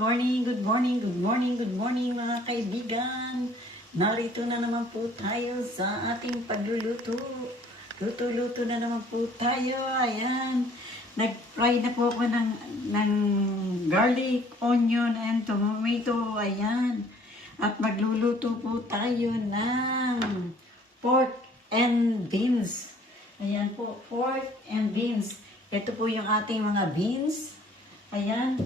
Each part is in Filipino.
morning, good morning, good morning, good morning mga kaibigan. Narito na naman po tayo sa ating pagluluto. Luto-luto na naman po tayo. Ayan. Nag-fry na po ako ng garlic, onion, and tomato. Ayan. At magluluto po tayo ng pork and beans. Ayan po, pork and beans. Ito po yung ating mga beans. Ayan.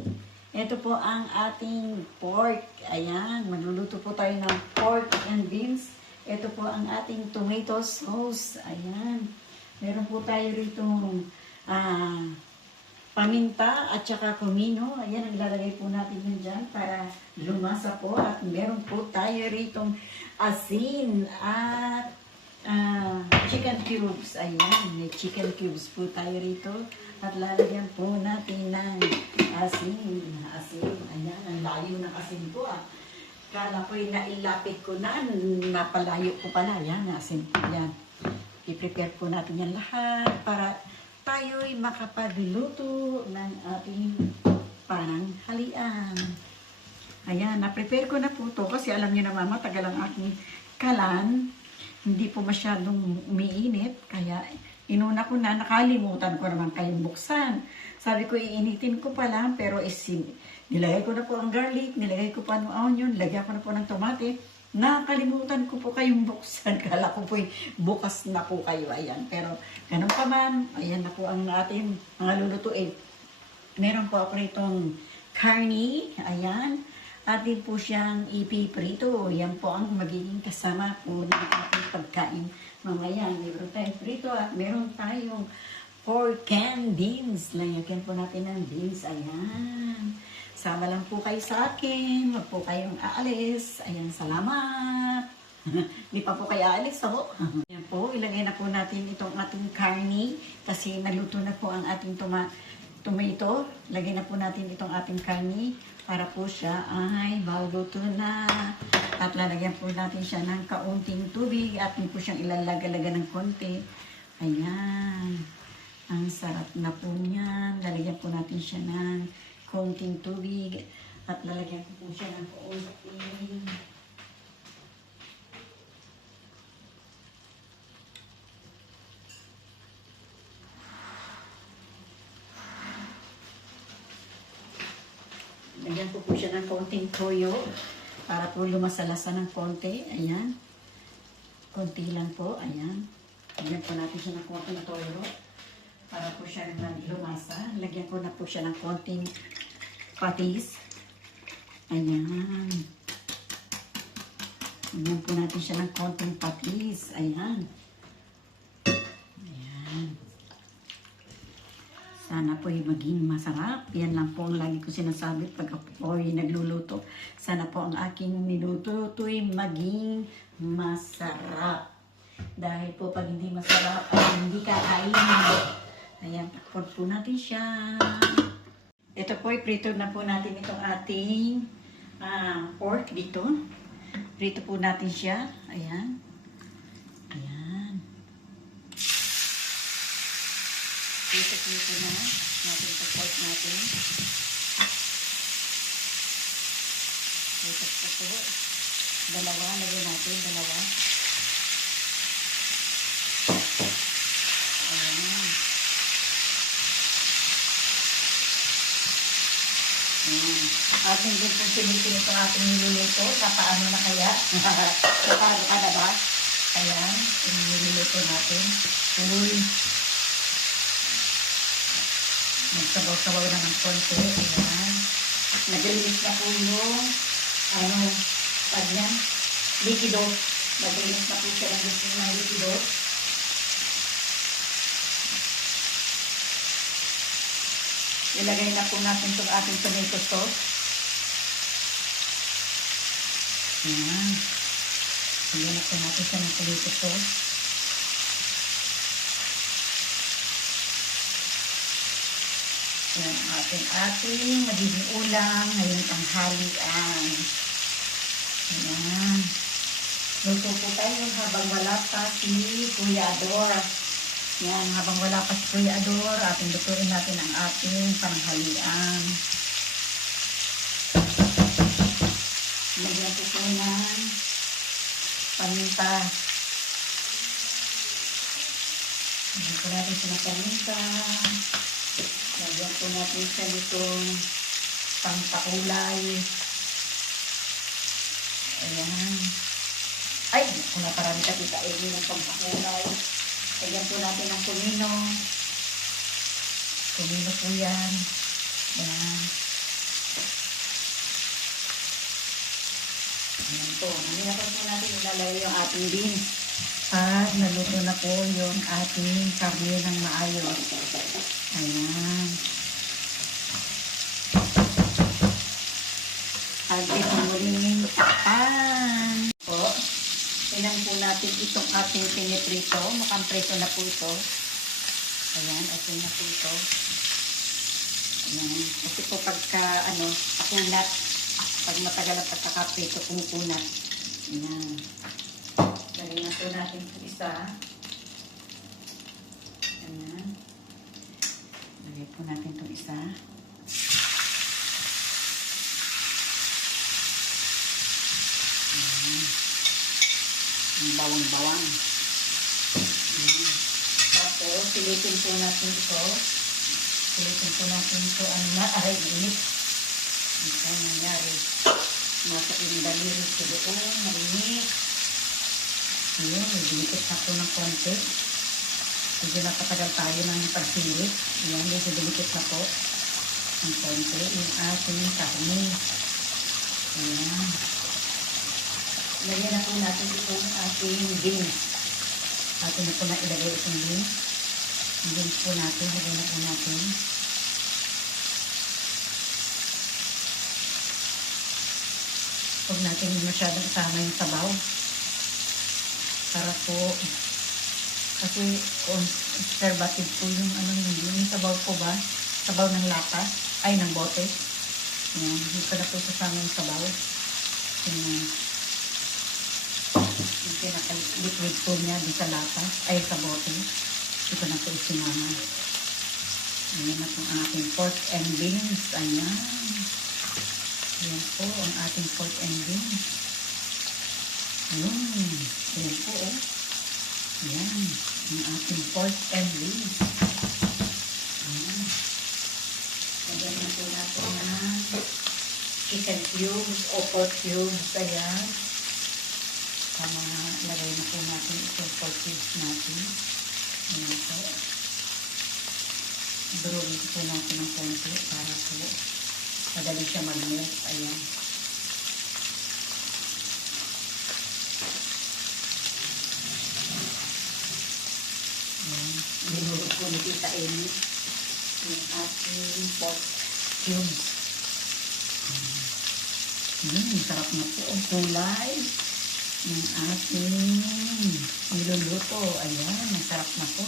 Ito po ang ating pork. Ayan. Magluluto po tayo ng pork and beans. Ito po ang ating tomato sauce. Ayan. Meron po tayo rito paminta at saka kumino. Ayan. Naglalagay po natin yan dyan para lumasa po. At meron po tayo rito asin at chicken cubes. Ayan. May chicken cubes po tayo rito. At lalagyan po natin ng asin. Ayan, ang layo ng asin ko Kala ko'y nailapit ko na, napalayo ko pala. Ayan, asin po yan. I-prepare po natin yan lahat para tayo'y makapagluto ng ating pananghalian. Ayan, na-prepare ko na po to kasi alam niyo naman, matagal ang aking kalan. Hindi po masyadong umiinit, kaya inuna ko na, nakalimutan ko naman kayong buksan. Sabi ko, iinitin ko pa lang, pero nilagay ko na po ang garlic, nilagay ko pa ng onion, lagyan ko na po ng tomate. Nakalimutan ko po kayong buksan. Kala ko po bukas na po kayo. Ayan. Pero ganun pa man, ayan na po ang ating mga lulutuin. Meron po ako itong carne. Ayan. Atin po siyang ipiprito. Yan po ang magiging kasama po ng ating pagkain. Mamaya, meron tayong prito at meron tayong pork and beans. Lagyan po natin ng beans. Ayan. Sama lang po kayo sa akin. Huwag po kayong aalis. Ayan, salamat. Hindi pa po kayo aalis, ho? Ayan po, ilagay na po natin itong ating carne kasi naluto na po ang ating tomato. Lagay na po natin itong ating carne para po siya ay maluto na. At lalagyan po natin siya ng kaunting tubig at hindi po siyang ilalagalaga ng konti. Ayan. Ang sarap na po niyan. Lalagyan po natin siya ng kaunting tubig at lalagyan po siya ng kaunting lagyan po siya ng kaunting toyo para po lumasalasa ng konti. Ayan. Konti lang po. Ayan. Lagyan po natin siya ng konting toyo para po siya lumasa. Lagyan ko na po siya ng konting patis. Ayan. Lagyan po natin siya ng konting patis. Ayan. Ayan. Sana po maging masarap. Yan lang po ang lagi ko sinasabi pag ako nagluluto. Sana po ang aking niluto-luto'y maging masarap. Dahil po pag hindi masarap ay hindi kakainin. Ayan, takpon po natin siya. Ito po, prito na po natin itong ating pork dito. Prito po natin siya. Ayan. Ayan. Prito na natin itong pork natin. Prito po. Dalawa, lagyan natin, dalawa. Ating din po sinisin ito ating niluluto. Paano na kaya? Paano ka na ba? Ayan, niluluto natin. Uy. Nagsabaw-sabaw na ng konti. Ayan. Naglinis na po yung pag yan, likido. Naglinis na po siya ng likido. Ilagay na po natin itong ating tomato sauce. Ayan. Ilagay na po natin siya ng tomato sauce. Ayan ang ating magiging ulam ngayong tanghalian. Ayan. Luto po tayo habang wala pa si Kuya Ador. Yan, habang wala pa si Kuya Ador, ating lutuin natin ang ating panghalian. paminta. Lagyan po natin siya ng paminta. Lagyan po natin siya nitong pampakulay. Ayan. Ay, kung naparami ka kita, ng pampakulay. Lagyan po natin ng kumino. Kumino po yan. Ayan. Ayan po. Nangyayapos po natin ilalagay yung ating beans. At naluto na po yung ating karne ng maayos. Ayan. At ito muling takpan. Po. Tinan po natin itong ating piniprito. Mukhang prito na po ito. Ayan. Ito na po ito. Ayan. Kasi po pagka, pakunat. Pag matagal ang pagkakaprito, kumukunat. Ayan. Lagyan na po natin ito isa. Ayan. Lagyan po natin ito isa. Ayan. Ang bawang-bawang. Ayan. Tapos, silipin po natin ito. Silipin po natin ito. Aray, init. Ito ang nangyari. Nasa yung daliri ko doon. Marinit. Ayan, dinikit na po ng konti. Medyo napatagal tayo ng pagsilip. Ayan, medyo dinikit na po ng konti yung ating karne. Ayan. Lagyan na po natin itong ating beans. Atin na po na ilagay itong beans. Yung beans po natin, lagyan na po natin. Huwag natin masyadong isama yung sabaw. Para po, kasi conservative po yung sabaw po ba? Sabaw ng lata, ay ng bote. Yan, hindi ko na po sasama yung sabaw. Yung pinaka-liquid po niya di sa lata, ay sa bote. Hindi ko na po isinama. Ayan na po ang ating pork and beans. Ayan. Ayan po ang ating pork and beans. Ayan po, oh. Ayan. Ang ating pork and beans. Ayan. Lagyan na po natin ng chicken cubes o pork cubes. Ayan. Tama, lagay na po natin itong pork cubes natin. Ayan po. Brewin po natin ng konti para po madali siya mag-move. Ayan. Binulog po ni Tita Amy yung ating pork cubes. Sarap na po ang kulay ng ating niluluto. Ayan, masarap na po.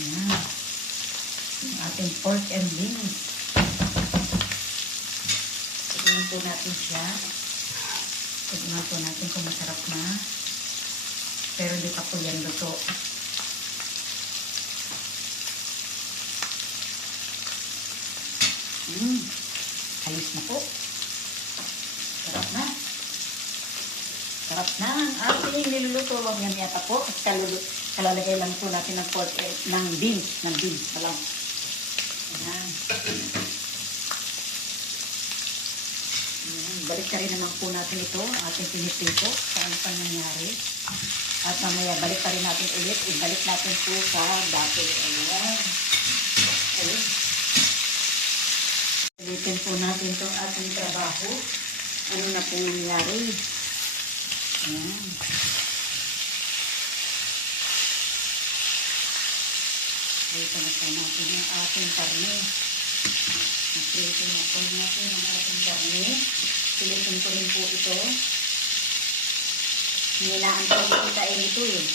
Ayan. Yung ating pork and beans. Tignan po natin siya. Tignan po natin kung masarap na. Pero hindi pa po yan luto. Ayos na po. Sarap na. Sarap na ang ating niluluto. Huwag yan yata po. Kalalagay lang po natin ng pork, ng beans. Ng beans na lang. Ayan. Ayan. Balik ka rin naman po natin ito. Ating pinipito. Saan pa nangyari. At mamaya balik ka rin natin ulit. Ibalik natin po sa dati. Ayan. Ayan. Ulitin po natin itong ating trabaho. Ano na po nangyari. Ayan. Ulitin na po natin yung ating karne. Ulitin na po natin ang ating karne. Ulitin ko rin po ito. Hinilaan po ito ito eh.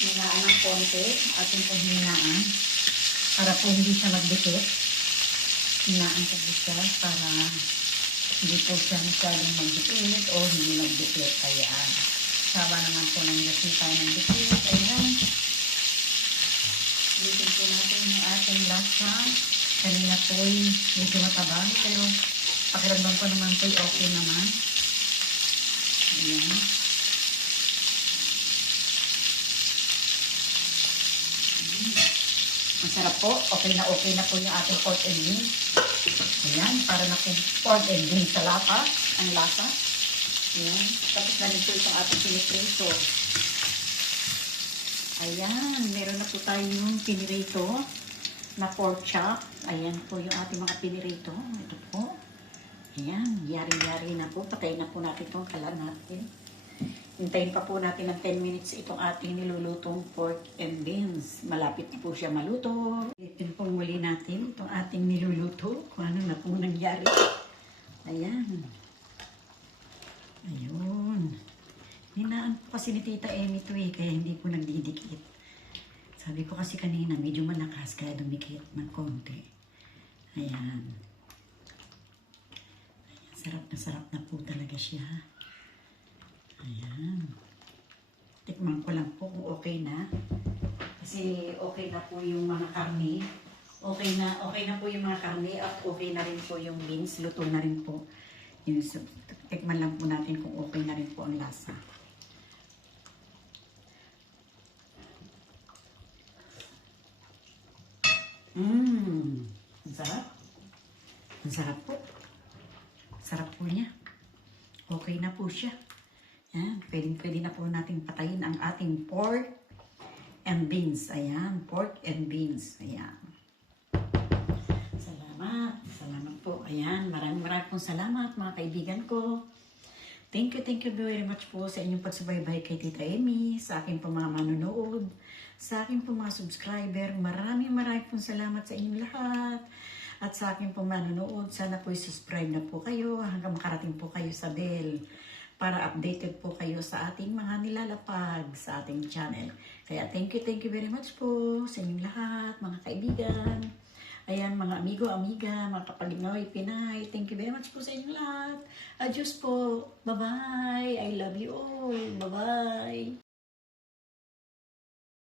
Hinilaan ng konti. Ating pong hinilaan. Para po hindi siya magdikit. Hinaan ko po siya para hindi po siya masyadong magdikit o hindi magdikit. Ayan. Sawa naman po ng Diyos tayo ng dikit. Ayan. Ulitin po natin yung ating lasa. Kanina po'y medyo matabang pero pakiramdam ko naman po'y okay naman. Ayan. Masarap po. Okay na po yung ating pork and beans. Ayan, para na po pork and beans sa lata. Ang lasa. Ayan. Tapos na rin po itong ating piniprito. Ayan, meron na po tayong pinirito na pork chop. Ayan po yung ating mga pinirito. Ito po. Ayan, yari-yari na po. Patayin na po natin itong kalan natin. Hintayin pa po natin ng 10 minutes itong ating nilulutong pork and beans. Malapit na po siya maluto. Ito pong muli natin itong ating niluluto. Kung ano na po nangyari. Ayan. Ayun. Hinaan po kasi ni Tita Amy ito kaya hindi po nagdidikit. Sabi ko kasi kanina, medyo malakas kaya dumikit ng konti. Ayan. Sarap na po talaga siya. Ayan. Tikman ko lang po kung okay na. Kasi okay na po yung mga karne. Okay na po yung mga karne at okay na rin po yung beans. Luto na rin po. Yung, tikman lang po natin kung okay na rin po ang lasa. Ang sarap. Ang sarap po. Sarap po niya. Okay na po siya. Yan, pwede na po natin patayin ang ating pork and beans. Ayan, pork and beans. Ayan. Salamat. Salamat po. Ayan, maraming pong salamat mga kaibigan ko. Thank you very much po sa inyong pagsubaybay kay Tita Amy, sa aking po mga manonood, sa aking po mga subscriber. Maraming pong salamat sa inyong lahat. At sa aking po manonood, sana po subscribe na po kayo hanggang makarating po kayo sa bell para updated po kayo sa ating mga nilalapag sa ating channel. Kaya thank you very much po sa inyong lahat, mga kaibigan. Ayan, mga amigo, amiga, mga kapalinoy, Pinay. Thank you very much po sa inyong lahat. Adios po. Bye-bye. I love you all. Bye-bye.